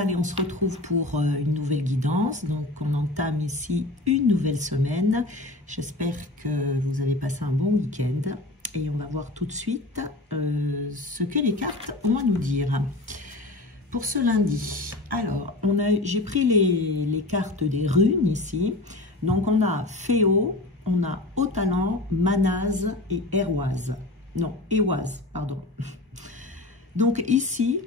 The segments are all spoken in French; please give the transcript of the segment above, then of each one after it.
allez, on se retrouve pour une nouvelle guidance. Donc, on entame ici une nouvelle semaine. J'espère que vous avez passé un bon week-end. Et on va voir tout de suite ce que les cartes ont à nous dire. Pour ce lundi, alors, j'ai pris les cartes des runes ici. Donc, on a Féo, on a Haut-Talent, Manaz et Eoise. Non, Eoise, pardon. Donc, ici,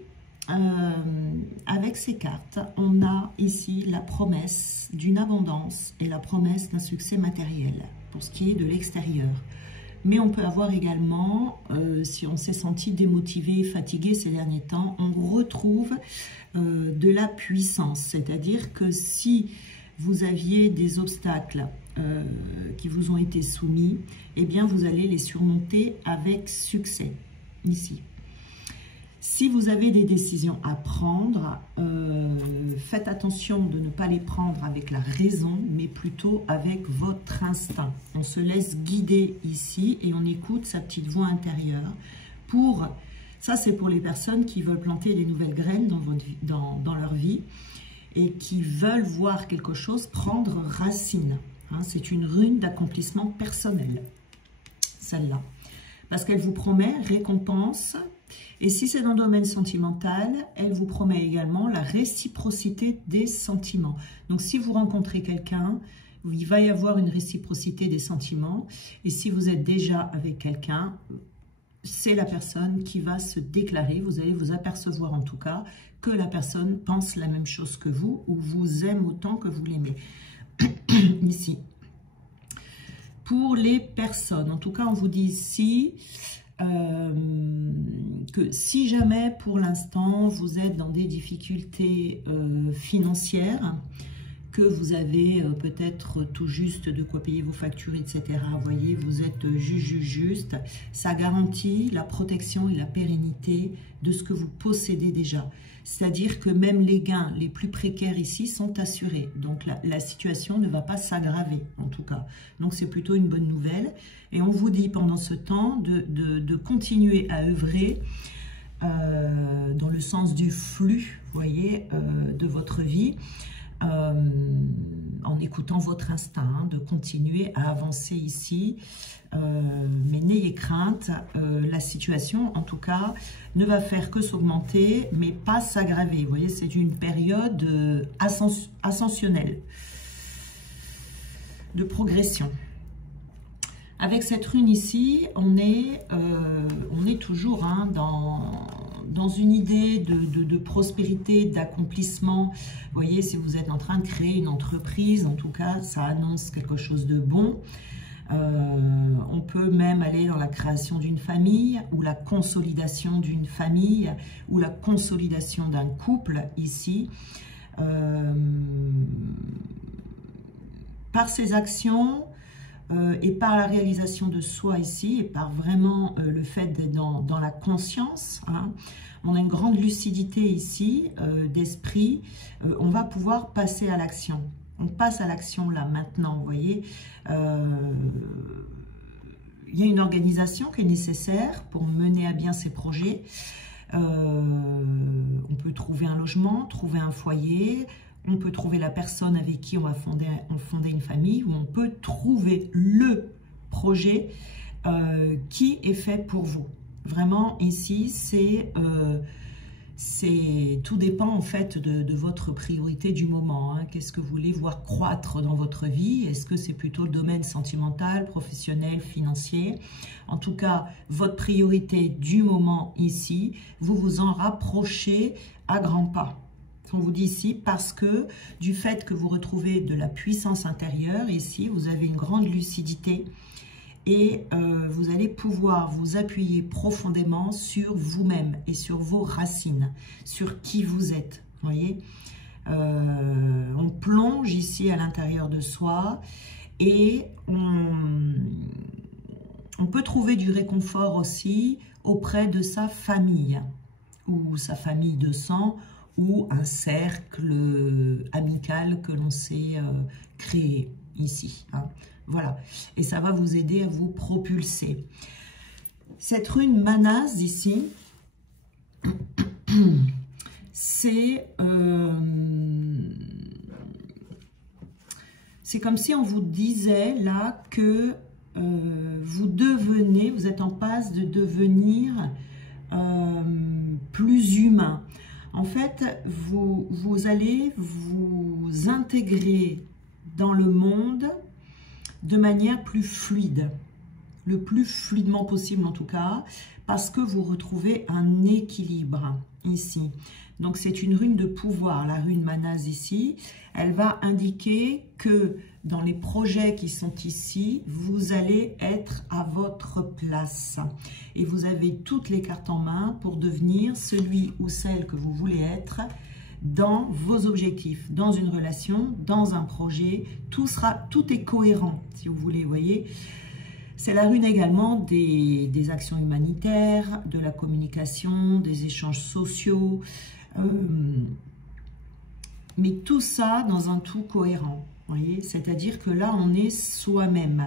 avec ces cartes, on a ici la promesse d'une abondance et la promesse d'un succès matériel pour ce qui est de l'extérieur. Mais on peut avoir également, si on s'est senti démotivé, fatigué ces derniers temps, on retrouve de la puissance. C'est-à-dire que si vous aviez des obstacles qui vous ont été soumis, eh bien vous allez les surmonter avec succès, ici. Si vous avez des décisions à prendre, faites attention de ne pas les prendre avec la raison, mais plutôt avec votre instinct. On se laisse guider ici et on écoute sa petite voix intérieure. Ça, c'est pour les personnes qui veulent planter des nouvelles graines dans leur vie et qui veulent voir quelque chose prendre racine. Hein, c'est une rune d'accomplissement personnel, celle-là. Parce qu'elle vous promet récompense. Et si c'est dans le domaine sentimental, elle vous promet également la réciprocité des sentiments. Donc, si vous rencontrez quelqu'un, il va y avoir une réciprocité des sentiments. Et si vous êtes déjà avec quelqu'un, c'est la personne qui va se déclarer. Vous allez vous apercevoir en tout cas que la personne pense la même chose que vous ou vous aime autant que vous l'aimez. Ici. Pour les personnes, en tout cas, on vous dit ici... que si jamais pour l'instant vous êtes dans des difficultés financières, que vous avez peut-être tout juste de quoi payer vos factures, etc. Vous voyez, vous êtes juste, ça garantit la protection et la pérennité de ce que vous possédez déjà. C'est-à-dire que même les gains les plus précaires ici sont assurés. Donc la situation ne va pas s'aggraver en tout cas. Donc c'est plutôt une bonne nouvelle. Et on vous dit pendant ce temps de continuer à œuvrer dans le sens du flux, vous voyez, de votre vie. En écoutant votre instinct, hein, de continuer à avancer ici. Mais n'ayez crainte, la situation, en tout cas, ne va faire que s'augmenter, mais pas s'aggraver. Vous voyez, c'est une période ascensionnelle, de progression. Avec cette rune ici, on est toujours hein, dans une idée de prospérité, d'accomplissement. Vous voyez, si vous êtes en train de créer une entreprise, en tout cas, ça annonce quelque chose de bon. On peut même aller dans la création d'une famille ou la consolidation d'une famille ou la consolidation d'un couple ici. Par ces actions... et par la réalisation de soi ici, et par vraiment le fait d'être dans la conscience, hein, on a une grande lucidité ici, d'esprit, on va pouvoir passer à l'action. On passe à l'action là, maintenant, vous voyez. Il y a une organisation qui est nécessaire pour mener à bien ces projets. On peut trouver un logement, trouver un foyer. On peut trouver la personne avec qui on va fonder une famille, ou on peut trouver le projet qui est fait pour vous. Vraiment, ici, tout dépend en fait de votre priorité du moment. Hein. Qu'est-ce que vous voulez voir croître dans votre vie? Est-ce que c'est plutôt le domaine sentimental, professionnel, financier? En tout cas, votre priorité du moment ici, vous vous en rapprochez à grands pas. On vous dit ici, parce que du fait que vous retrouvez de la puissance intérieure, ici, vous avez une grande lucidité et vous allez pouvoir vous appuyer profondément sur vous-même et sur vos racines, sur qui vous êtes. Vous voyez, on plonge ici à l'intérieur de soi et on peut trouver du réconfort aussi auprès de sa famille ou sa famille de sang, ou un cercle amical que l'on s'est créé ici. Hein. Voilà. Et ça va vous aider à vous propulser. Cette rune Manaz ici, c'est comme si on vous disait là que vous êtes en passe de devenir plus humain. En fait, vous allez vous intégrer dans le monde de manière plus fluide, le plus fluidement possible en tout cas, parce que vous retrouvez un équilibre ici. Donc c'est une rune de pouvoir, la rune Manaz ici. Elle va indiquer que dans les projets qui sont ici, vous allez être à votre place. Et vous avez toutes les cartes en main pour devenir celui ou celle que vous voulez être dans vos objectifs, dans une relation, dans un projet. Tout est cohérent, si vous voulez, vous voyez. C'est la rune également des actions humanitaires, de la communication, des échanges sociaux, mais tout ça dans un tout cohérent, voyez. C'est-à-dire que là, on est soi-même.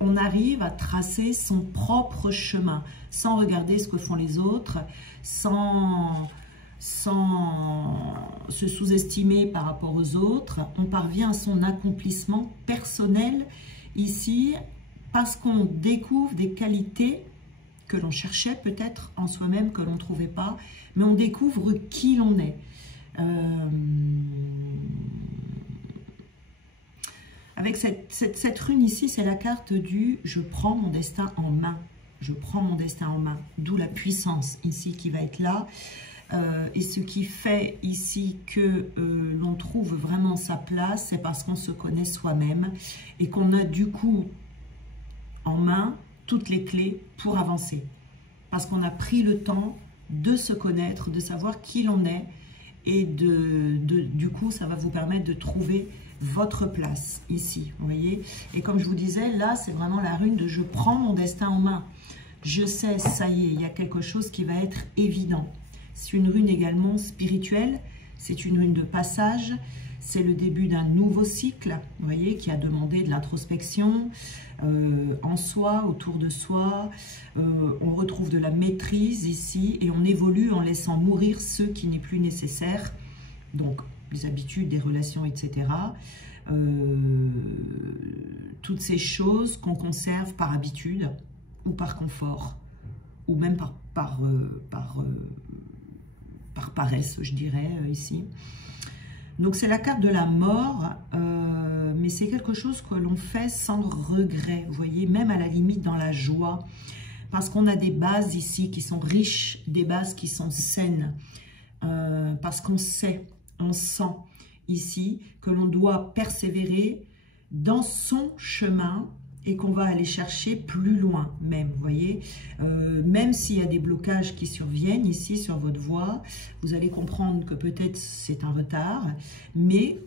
On arrive à tracer son propre chemin, sans regarder ce que font les autres, sans se sous-estimer par rapport aux autres. On parvient à son accomplissement personnel ici, parce qu'on découvre des qualités que l'on cherchait peut-être en soi-même, que l'on ne trouvait pas, mais on découvre qui l'on est. Avec cette rune ici, c'est la carte du « je prends mon destin en main ». Je prends mon destin en main, d'où la puissance ici qui va être là. Et ce qui fait ici que l'on trouve vraiment sa place, c'est parce qu'on se connaît soi-même et qu'on a du coup en main toutes les clés pour avancer. Parce qu'on a pris le temps de se connaître, de savoir qui l'on est, et du coup, ça va vous permettre de trouver votre place ici, vous voyez. Et comme je vous disais, là, c'est vraiment la rune de « je prends mon destin en main ». Je sais, ça y est, il y a quelque chose qui va être évident. C'est une rune également spirituelle, c'est une rune de passage, c'est le début d'un nouveau cycle, vous voyez, qui a demandé de l'introspection en soi, autour de soi. On retrouve de la maîtrise ici et on évolue en laissant mourir ce qui n'est plus nécessaire. Donc, les habitudes, des relations, etc. Toutes ces choses qu'on conserve par habitude ou par confort, ou même par paresse, je dirais, ici. Donc, c'est la carte de la mort, mais c'est quelque chose que l'on fait sans regret, vous voyez, même à la limite dans la joie, parce qu'on a des bases ici qui sont riches, des bases qui sont saines, parce qu'on sait, on sent ici que l'on doit persévérer dans son chemin et qu'on va aller chercher plus loin même, vous voyez. Même s'il y a des blocages qui surviennent ici sur votre voie, vous allez comprendre que peut-être c'est un retard, mais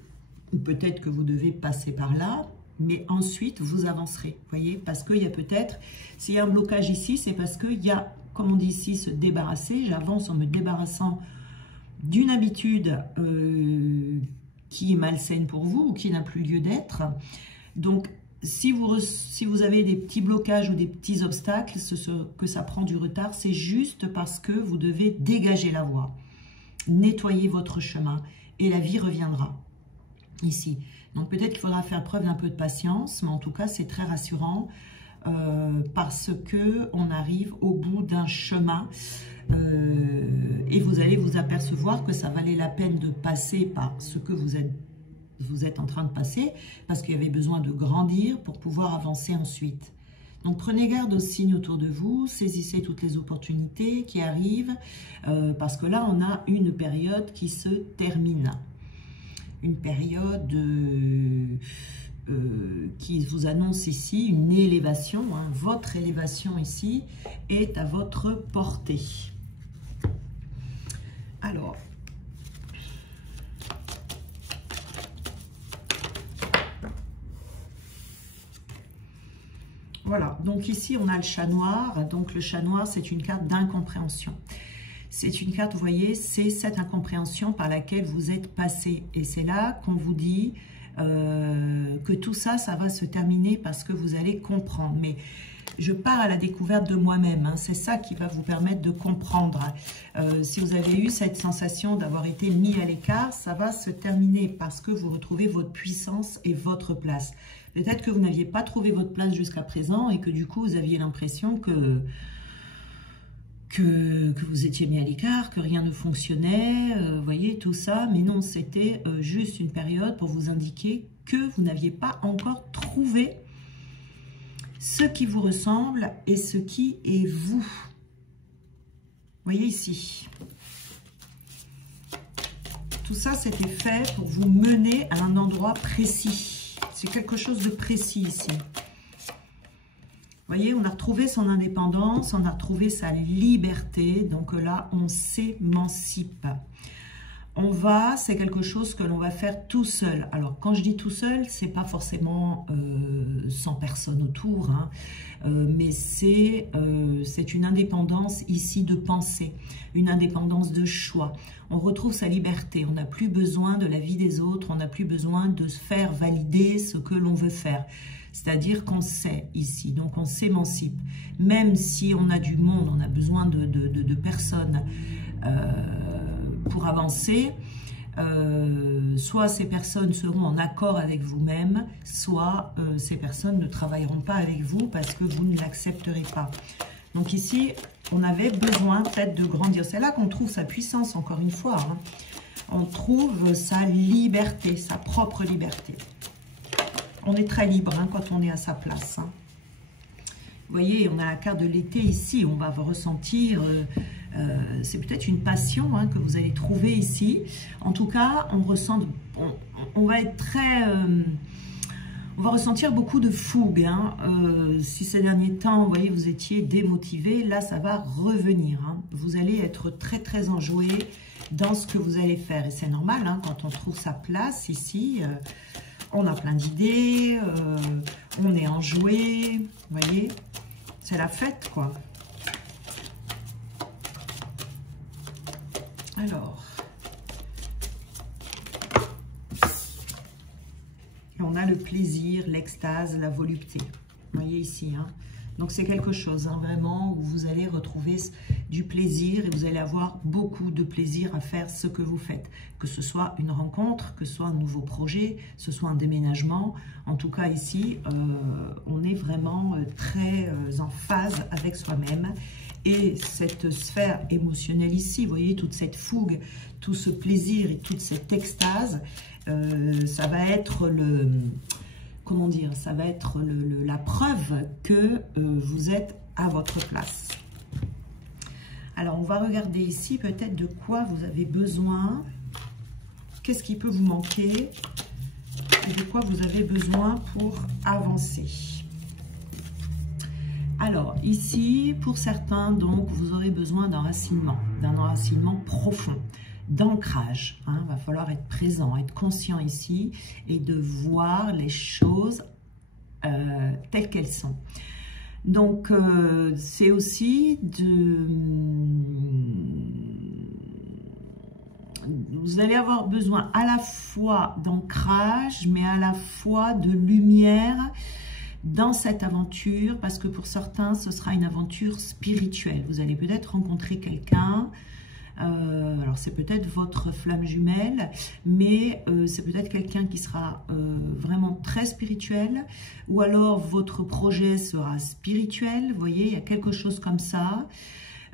peut-être que vous devez passer par là, mais ensuite vous avancerez, vous voyez, parce qu'il y a peut-être, s'il y a un blocage ici, c'est parce qu'il y a, comme on dit ici, se débarrasser. J'avance en me débarrassant d'une habitude qui est malsaine pour vous ou qui n'a plus lieu d'être. Donc, si vous avez des petits blocages ou des petits obstacles, que ça prend du retard, c'est juste parce que vous devez dégager la voie, nettoyer votre chemin et la vie reviendra ici. Donc peut-être qu'il faudra faire preuve d'un peu de patience, mais en tout cas c'est très rassurant parce que on arrive au bout d'un chemin et vous allez vous apercevoir que ça valait la peine de passer par ce que vous êtes en train de passer, parce qu'il y avait besoin de grandir pour pouvoir avancer ensuite. Donc prenez garde aux signes autour de vous, saisissez toutes les opportunités qui arrivent, parce que là on a une période qui se termine. Une période qui vous annonce ici une élévation, hein. Votre élévation ici est à votre portée. Alors, voilà, donc ici on a le chat noir. Donc le chat noir, c'est une carte d'incompréhension. C'est une carte, vous voyez, c'est cette incompréhension par laquelle vous êtes passé. Et c'est là qu'on vous dit, que tout ça, ça va se terminer parce que vous allez comprendre. Mais je pars à la découverte de moi-même, hein. C'est ça qui va vous permettre de comprendre. Si vous avez eu cette sensation d'avoir été mis à l'écart, ça va se terminer parce que vous retrouvez votre puissance et votre place. Peut-être que vous n'aviez pas trouvé votre place jusqu'à présent et que du coup, vous aviez l'impression que vous étiez mis à l'écart, que rien ne fonctionnait, voyez, tout ça. Mais non, c'était juste une période pour vous indiquer que vous n'aviez pas encore trouvé ce qui vous ressemble et ce qui est vous. Voyez ici. Tout ça, c'était fait pour vous mener à un endroit précis. C'est quelque chose de précis ici. Vous voyez, on a retrouvé son indépendance, on a retrouvé sa liberté. Donc là, on s'émancipe. C'est quelque chose que l'on va faire tout seul. Alors, quand je dis tout seul, c'est pas forcément 100 personnes autour, hein, mais c'est une indépendance ici de pensée, une indépendance de choix. On retrouve sa liberté, on n'a plus besoin de l'avis des autres, on n'a plus besoin de se faire valider ce que l'on veut faire. C'est-à-dire qu'on sait ici, donc on s'émancipe. Même si on a du monde, on a besoin de personnes pour avancer, soit ces personnes seront en accord avec vous-même, soit ces personnes ne travailleront pas avec vous parce que vous ne l'accepterez pas. Donc ici, on avait besoin peut-être de grandir. C'est là qu'on trouve sa puissance, encore une fois, hein. On trouve sa liberté, sa propre liberté. On est très libre, hein, quand on est à sa place, hein. Vous voyez, on a la carte de l'été ici, on va ressentir, c'est peut-être une passion, hein, que vous allez trouver ici. En tout cas, on va être très... on va ressentir beaucoup de fougue, hein. Si ces derniers temps, vous voyez, vous étiez démotivé, là, ça va revenir, hein. Vous allez être très, très enjoué dans ce que vous allez faire. Et c'est normal, hein, quand on trouve sa place ici... on a plein d'idées, on est enjoué, vous voyez, c'est la fête, quoi. Alors, on a le plaisir, l'extase, la volupté, vous voyez ici, hein. Donc c'est quelque chose, hein, vraiment, où vous allez retrouver du plaisir et vous allez avoir beaucoup de plaisir à faire ce que vous faites. Que ce soit une rencontre, que ce soit un nouveau projet, que ce soit un déménagement. En tout cas ici, on est vraiment très en phase avec soi-même. Et cette sphère émotionnelle ici, vous voyez, toute cette fougue, tout ce plaisir et toute cette extase, ça va être le... Comment dire, ça va être la preuve que vous êtes à votre place. Alors, on va regarder ici peut-être de quoi vous avez besoin. Qu'est-ce qui peut vous manquer et de quoi vous avez besoin pour avancer. Alors, ici, pour certains, donc, vous aurez besoin d'un enracinement profond, d'ancrage, hein. Va falloir être présent, être conscient ici et de voir les choses telles qu'elles sont. Donc, c'est aussi vous allez avoir besoin à la fois d'ancrage, mais à la fois de lumière dans cette aventure, parce que pour certains, ce sera une aventure spirituelle. Vous allez peut-être rencontrer quelqu'un. Alors c'est peut-être votre flamme jumelle, mais c'est peut-être quelqu'un qui sera vraiment très spirituel, ou alors votre projet sera spirituel, vous voyez, il y a quelque chose comme ça.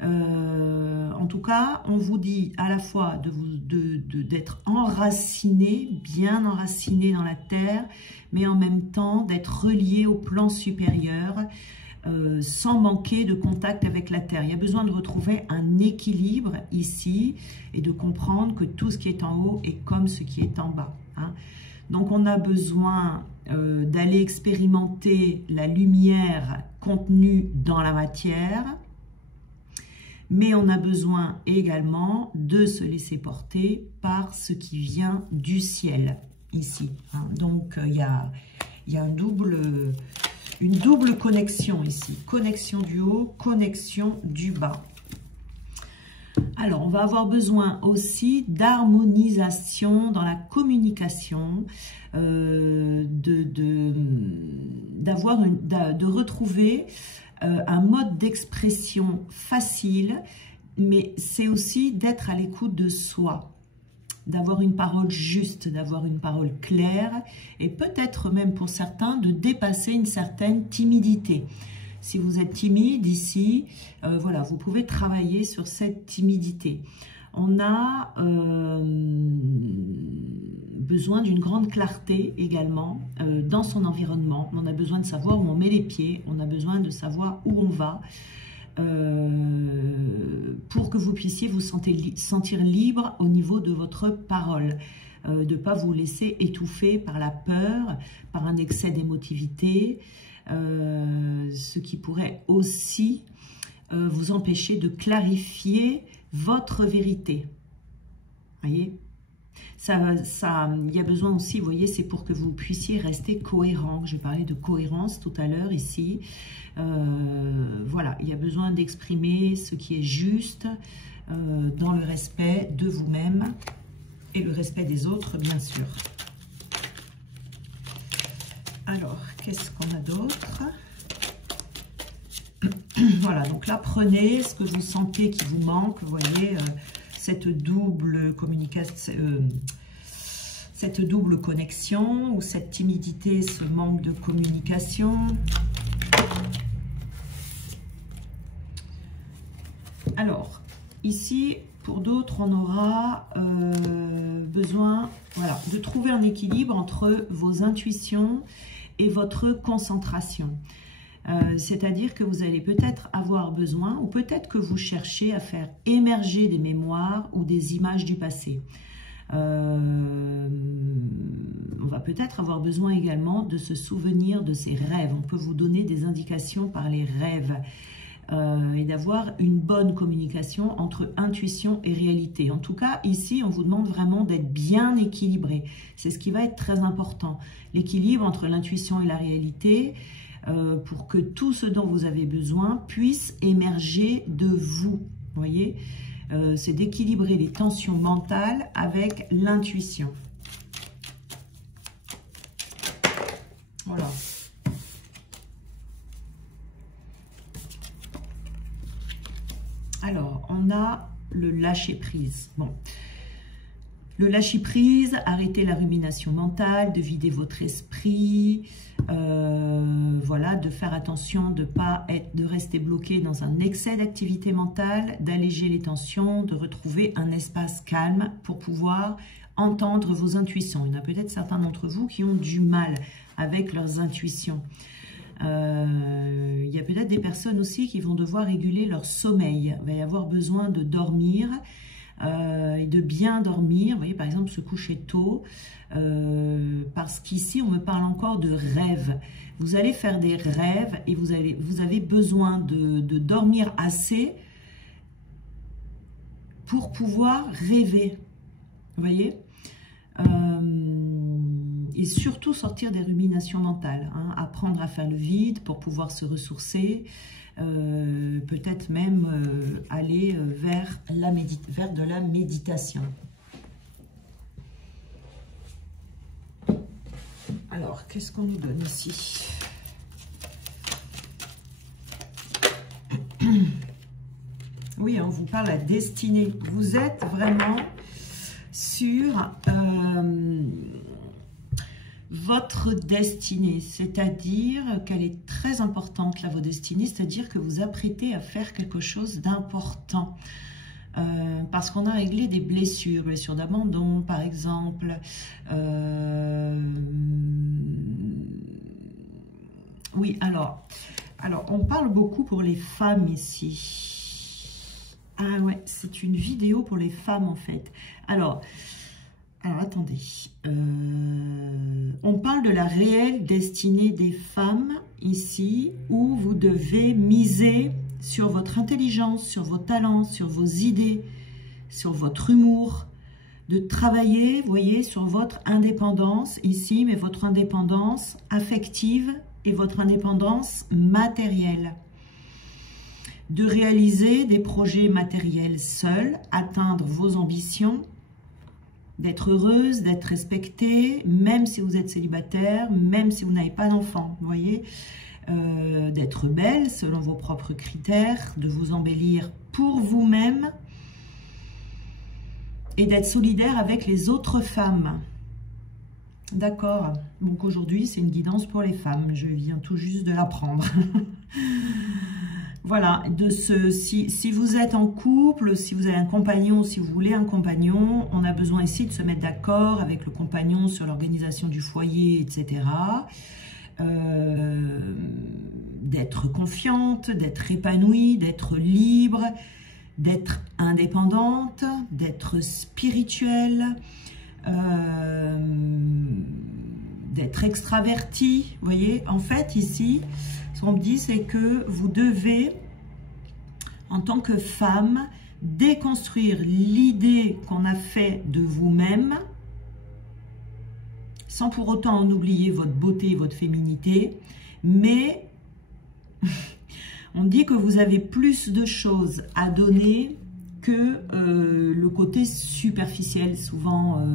En tout cas, on vous dit à la fois d'être enraciné, bien enraciné dans la terre, mais en même temps d'être relié au plan supérieur, sans manquer de contact avec la terre. Il y a besoin de retrouver un équilibre ici et de comprendre que tout ce qui est en haut est comme ce qui est en bas, hein. Donc on a besoin d'aller expérimenter la lumière contenue dans la matière, mais on a besoin également de se laisser porter par ce qui vient du ciel ici, hein. Donc il y a une double connexion ici, connexion du haut, connexion du bas. Alors, on va avoir besoin aussi d'harmonisation dans la communication, de retrouver un mode d'expression facile, mais c'est aussi d'être à l'écoute de soi, d'avoir une parole juste, d'avoir une parole claire, et peut-être même pour certains de dépasser une certaine timidité. Si vous êtes timide ici, voilà, vous pouvez travailler sur cette timidité. On a besoin d'une grande clarté également dans son environnement. On a besoin de savoir où on met les pieds, on a besoin de savoir où on va pour que vous puissiez vous sentir libre au niveau de votre parole. De ne pas vous laisser étouffer par la peur, par un excès d'émotivité, ce qui pourrait aussi vous empêcher de clarifier votre vérité. Voyez, il y a besoin aussi, vous voyez, c'est pour que vous puissiez rester cohérent. J'ai parlé de cohérence tout à l'heure ici. Voilà, il y a besoin d'exprimer ce qui est juste dans le respect de vous-même et le respect des autres, bien sûr. Alors, qu'est-ce qu'on a d'autre? Voilà, donc là, prenez ce que vous sentez qui vous manque, vous voyez, cette double communication, cette double connexion, ou cette timidité, ce manque de communication. Alors, ici, pour d'autres, on aura besoin, voilà, de trouver un équilibre entre vos intuitions et votre concentration. C'est-à-dire que vous allez peut-être avoir besoin, ou peut-être que vous cherchez à faire émerger des mémoires ou des images du passé. On va peut-être avoir besoin également de se souvenir de ses rêves. On peut vous donner des indications par les rêves. Et d'avoir une bonne communication entre intuition et réalité. En tout cas, ici, on vous demande vraiment d'être bien équilibré. C'est ce qui va être très important. L'équilibre entre l'intuition et la réalité, pour que tout ce dont vous avez besoin puisse émerger de vous. Vous voyez, c'est d'équilibrer les tensions mentales avec l'intuition. Voilà. Alors, on a le lâcher-prise. Bon, le lâcher-prise, arrêter la rumination mentale, de vider votre esprit, voilà, de faire attention de rester bloqué dans un excès d'activité mentale, d'alléger les tensions, de retrouver un espace calme pour pouvoir entendre vos intuitions. Il y en a peut-être certains d'entre vous qui ont du mal avec leurs intuitions. Il y a peut-être des personnes aussi qui vont devoir réguler leur sommeil. Il va y avoir besoin de dormir et de bien dormir. Vous voyez, par exemple, se coucher tôt, parce qu'ici, on me parle encore de rêves. Vous allez faire des rêves et vous avez besoin de dormir assez pour pouvoir rêver. Vous voyez, et surtout sortir des ruminations mentales, hein, apprendre à faire le vide pour pouvoir se ressourcer, peut-être même aller vers de la méditation. Alors, qu'est-ce qu'on nous donne ici? Oui, on vous parle de la destinée. Vous êtes vraiment sur votre destinée, c'est-à-dire qu'elle est très importante, là, votre destinée, c'est-à-dire que vous apprêtez à faire quelque chose d'important. Parce qu'on a réglé des blessures d'abandon, par exemple. Oui, alors, on parle beaucoup pour les femmes ici. Ah ouais, c'est une vidéo pour les femmes, en fait. Alors attendez. On parle de la réelle destinée des femmes, ici, où vous devez miser sur votre intelligence, sur vos talents, sur vos idées, sur votre humour, de travailler, vous voyez, sur votre indépendance ici, mais votre indépendance affective et votre indépendance matérielle. de réaliser des projets matériels seuls, atteindre vos ambitions, d'être heureuse, d'être respectée, même si vous êtes célibataire, même si vous n'avez pas d'enfant, vous voyez, d'être belle selon vos propres critères, de vous embellir pour vous-même et d'être solidaire avec les autres femmes. D'accord. Donc aujourd'hui, c'est une guidance pour les femmes. Je viens tout juste de l'apprendre. Voilà. Si vous êtes en couple, si vous avez un compagnon, si vous voulez un compagnon, on a besoin ici de se mettre d'accord avec le compagnon sur l'organisation du foyer, etc. D'être confiante, d'être épanouie, d'être libre, d'être indépendante, d'être spirituelle, d'être extravertie. Vous voyez, en fait, ici, ce qu'on me dit, c'est que vous devez, en tant que femme, déconstruire l'idée qu'on a fait de vous-même, sans pour autant en oublier votre beauté et votre féminité, mais on dit que vous avez plus de choses à donner que le côté superficiel, souvent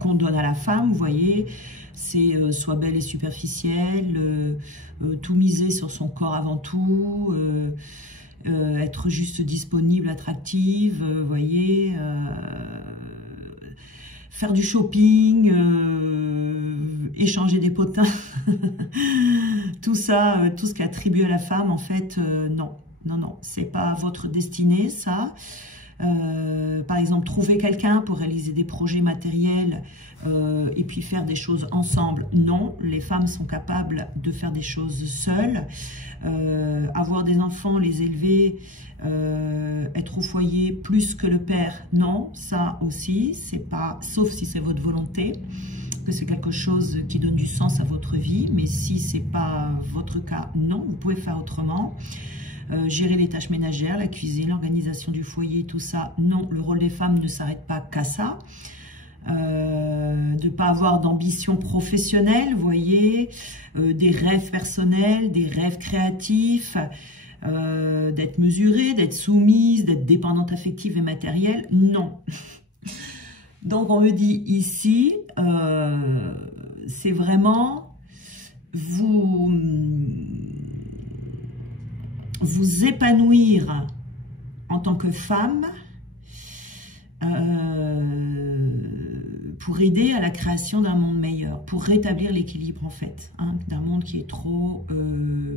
qu'on donne à la femme, vous voyez, c'est soit belle et superficielle, tout miser sur son corps avant tout, être juste disponible, attractive, vous voyez, faire du shopping, échanger des potins, tout ça, tout ce qui est attribué à la femme, en fait, non. Non, non, c'est pas votre destinée, ça. Par exemple, trouver quelqu'un pour réaliser des projets matériels et puis faire des choses ensemble. Non, les femmes sont capables de faire des choses seules. Avoir des enfants, les élever, être au foyer plus que le père, non, ça aussi, c'est pas, sauf si c'est votre volonté, que c'est quelque chose qui donne du sens à votre vie, mais si c'est pas votre cas, non, vous pouvez faire autrement. Gérer les tâches ménagères, la cuisine, l'organisation du foyer, tout ça, non, le rôle des femmes ne s'arrête pas qu'à ça. De ne pas avoir d'ambition professionnelle, vous voyez, des rêves personnels, des rêves créatifs, d'être mesurée, d'être soumise, d'être dépendante affective et matérielle, non. Donc on me dit ici, c'est vraiment vous épanouir en tant que femme pour aider à la création d'un monde meilleur, pour rétablir l'équilibre en fait, hein, d'un monde qui est trop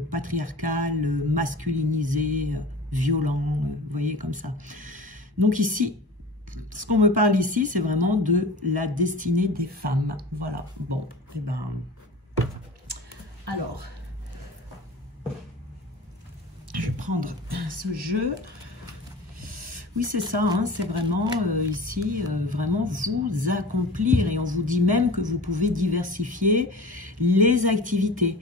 patriarcal, masculinisé, violent, vous voyez, comme ça. Donc ici, ce qu'on me parle ici, c'est vraiment de la destinée des femmes. Voilà, bon, et ben, alors... je vais prendre ce jeu. Oui, c'est ça, hein, c'est vraiment ici, vraiment vous accomplir. Et on vous dit même que vous pouvez diversifier les activités,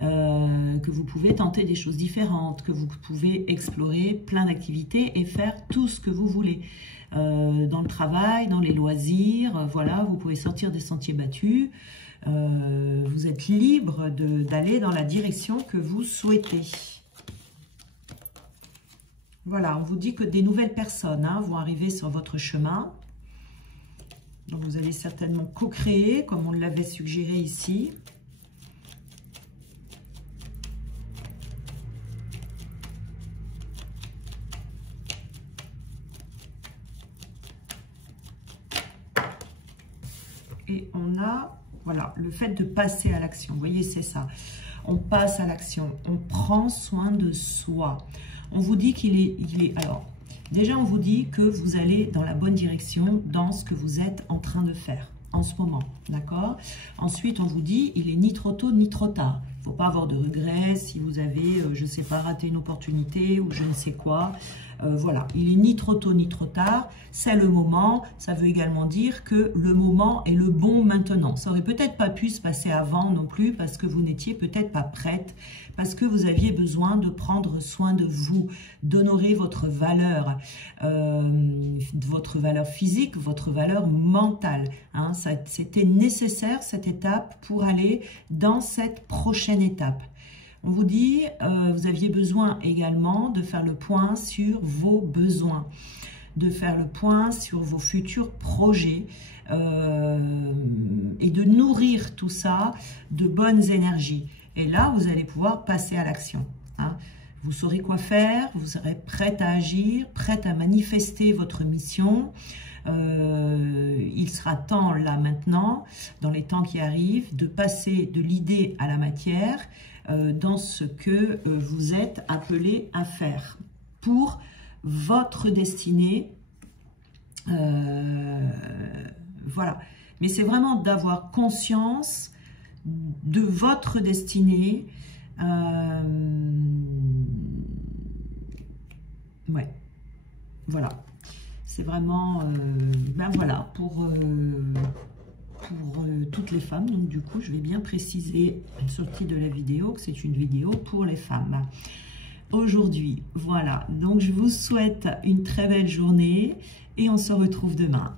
que vous pouvez tenter des choses différentes, que vous pouvez explorer plein d'activités et faire tout ce que vous voulez. Dans le travail, dans les loisirs, voilà, vous pouvez sortir des sentiers battus. Vous êtes libre d'aller dans la direction que vous souhaitez. Voilà, on vous dit que des nouvelles personnes vont arriver sur votre chemin. Donc vous allez certainement co-créer, comme on l'avait suggéré ici. Et on a, voilà, le fait de passer à l'action. Vous voyez, c'est ça. On passe à l'action, on prend soin de soi. On vous dit alors, déjà on vous dit que vous allez dans la bonne direction dans ce que vous êtes en train de faire en ce moment, d'accord? Ensuite, on vous dit, il est ni trop tôt ni trop tard. Il ne faut pas avoir de regrets si vous avez, je ne sais pas, raté une opportunité ou je ne sais quoi. Voilà, il est ni trop tôt ni trop tard, c'est le moment. Ça veut également dire que le moment est le bon maintenant. Ça aurait peut-être pas pu se passer avant non plus parce que vous n'étiez peut-être pas prête, parce que vous aviez besoin de prendre soin de vous, d'honorer votre valeur physique, votre valeur mentale. Hein. C'était nécessaire cette étape pour aller dans cette prochaine étape. On vous dit, vous aviez besoin également de faire le point sur vos besoins, de faire le point sur vos futurs projets et de nourrir tout ça de bonnes énergies. Et là, vous allez pouvoir passer à l'action. Hein. Vous saurez quoi faire, vous serez prête à agir, prête à manifester votre mission. Il sera temps là maintenant, dans les temps qui arrivent, de passer de l'idée à la matière dans ce que vous êtes appelé à faire pour votre destinée. Voilà. Mais c'est vraiment d'avoir conscience de votre destinée. Ouais, voilà. C'est vraiment, ben voilà, pour toutes les femmes. Donc du coup, je vais bien préciser sur le titre de la vidéo que c'est une vidéo pour les femmes. Aujourd'hui, voilà. Donc je vous souhaite une très belle journée et on se retrouve demain.